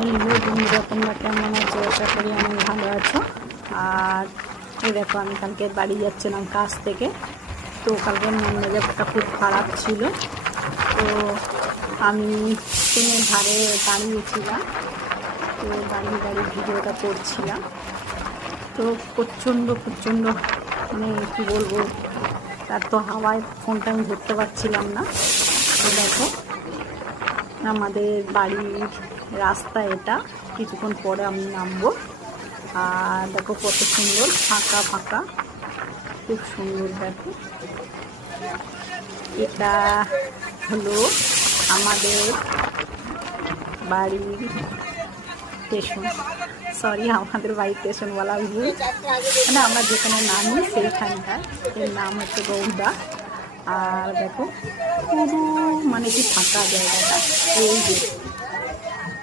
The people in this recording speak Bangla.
এই যে বন্ধুরা, তোমরা কেমন আছো? আশা করি অনেক ভালো আছো। আর এই দেখো, আমি কালকে বাড়ি যাচ্ছিলাম কাজ থেকে। তো কালকে মন মেজাজটা খুব খারাপ ছিল। তো আমি ট্রেনের ধারে দাঁড়িয়েছিলাম। তো দাঁড়িয়ে দাঁড়িয়ে ভিডিওটা করছিলাম। তো প্রচণ্ড মানে কী বলবো, তার তো হাওয়ায় ফোনটা আমি ধরতে পারছিলাম না। তো দেখো, আমাদের বাড়ির রাস্তা এটা, কিছুক্ষণ পরে আমি নামবো। আর দেখো কত সুন্দর, ফাঁকা ফাঁকা, খুব সুন্দর। দেখো, এটা হলো আমাদের বাড়ির স্টেশন। সরি, আমাদের বাড়ির স্টেশন বলা ভুল, মানে আমরা যেখানে নামি সেইখানটার এর নাম হচ্ছে গৌড়া। আর দেখো পুরো মানে কি ফাঁকা জায়গাটা, এই যে